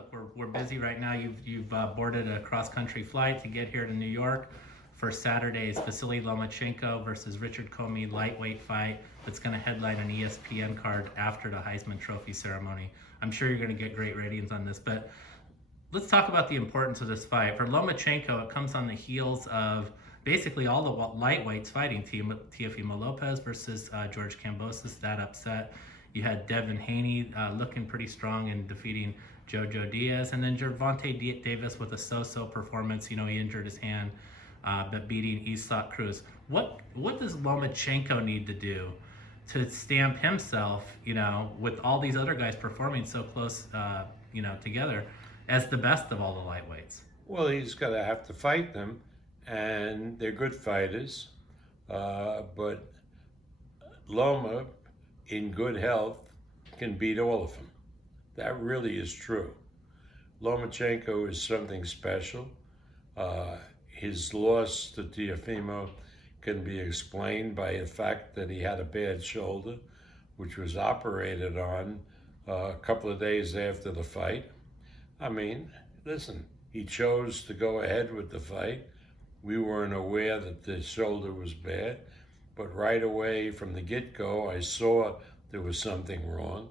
Look, we're busy right now. You've boarded a cross-country flight to get here to New York for Saturday's Vasiliy Lomachenko versus Richard Commey lightweight fight that's going to headline an ESPN card after the Heisman Trophy ceremony. I'm sure you're going to get great ratings on this, but let's talk about the importance of this fight. For Lomachenko, it comes on the heels of basically all the lightweights fighting. Teofimo Lopez versus George Kambosos, that upset. You had Devin Haney looking pretty strong in defeating Jojo Diaz, and then Gervonta Davis with a so-so performance. He injured his hand, but beating Isaac Cruz. What does Lomachenko need to do to stamp himself, with all these other guys performing so close, together, as the best of all the lightweights? Well, he's going to have to fight them, and they're good fighters, but Loma, in good health, can beat all of them. That really is true. Lomachenko is something special. His loss to Teofimo can be explained by the fact that he had a bad shoulder, which was operated on a couple of days after the fight. I mean, listen, he chose to go ahead with the fight. We weren't aware that the shoulder was bad, but right away from the get-go, I saw there was something wrong.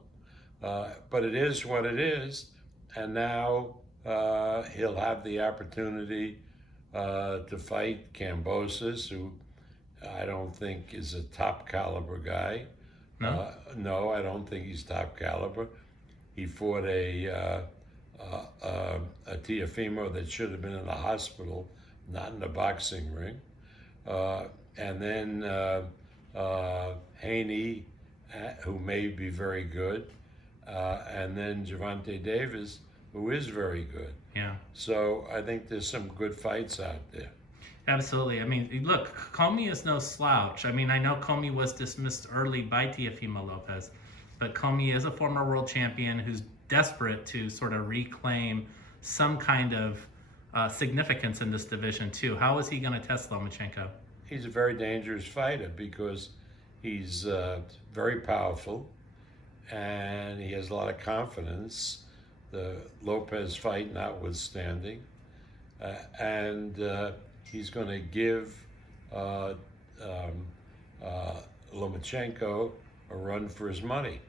But it is what it is, and now he'll have the opportunity to fight Kambosos, who I don't think is a top caliber guy. No? No, I don't think he's top caliber. He fought a Teofimo that should have been in the hospital, not in the boxing ring. And then Haney, who may be very good, and then Gervonta Davis, who is very good. Yeah. So I think there's some good fights out there. Absolutely. I mean, look, Commey is no slouch. I mean, I know Commey was dismissed early by Teofimo Lopez, but Commey is a former world champion who's desperate to sort of reclaim some kind of significance in this division too. How is he going to test Lomachenko? He's a very dangerous fighter because he's very powerful and he has a lot of confidence, the Lopez fight notwithstanding, and he's going to give Lomachenko a run for his money.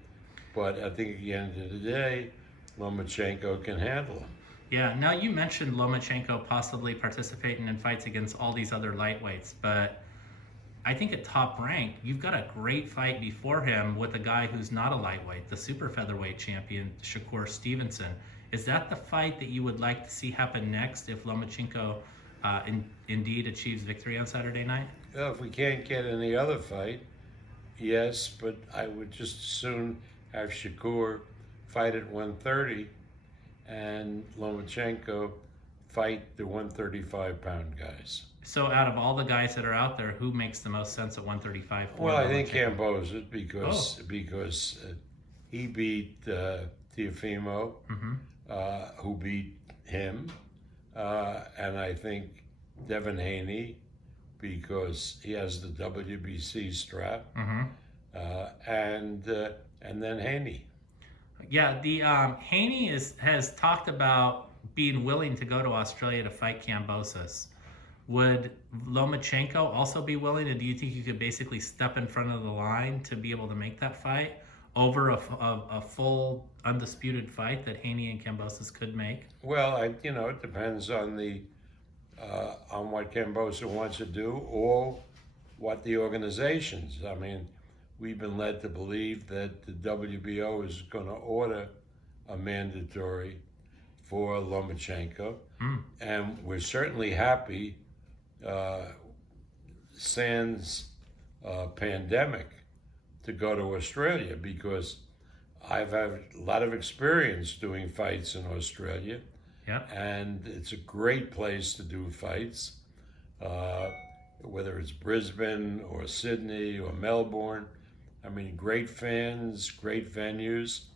But I think at the end of the day, Lomachenko can handle him. Yeah, now you mentioned Lomachenko possibly participating in fights against all these other lightweights, but I think at top rank, you've got a great fight before him with a guy who's not a lightweight, the super featherweight champion, Shakur Stevenson. Is that the fight that you would like to see happen next if Lomachenko indeed achieves victory on Saturday night? Well, if we can't get any other fight, yes, but I would just as soon have Shakur fight at 130 and Lomachenko fight the 135-pound guys. So out of all the guys that are out there, who makes the most sense at 135? Well, I think Kambosos because he beat Teofimo, who beat him, and I think Devin Haney because he has the WBC strap, and then Haney. Yeah, the Haney has talked about being willing to go to Australia to fight Kambosos. Would Lomachenko also be willing, and do you think you could basically step in front of the line to be able to make that fight over a full undisputed fight that Haney and Kambosos could make? Well, it depends on on what Kambosos wants to do or what the organizations. I mean, we've been led to believe that the WBO is going to order a mandatory for Lomachenko, and we're certainly happy sans pandemic to go to Australia because I've had a lot of experience doing fights in Australia. Yeah. And it's a great place to do fights, whether it's Brisbane or Sydney or Melbourne. I mean, great fans, great venues.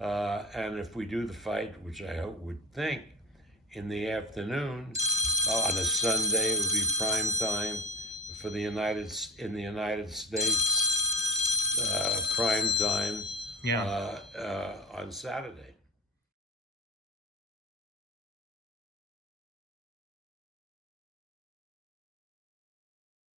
And if we do the fight, which I would think, in the afternoon, on a Sunday, it would be prime time for the United States, prime time on Saturday.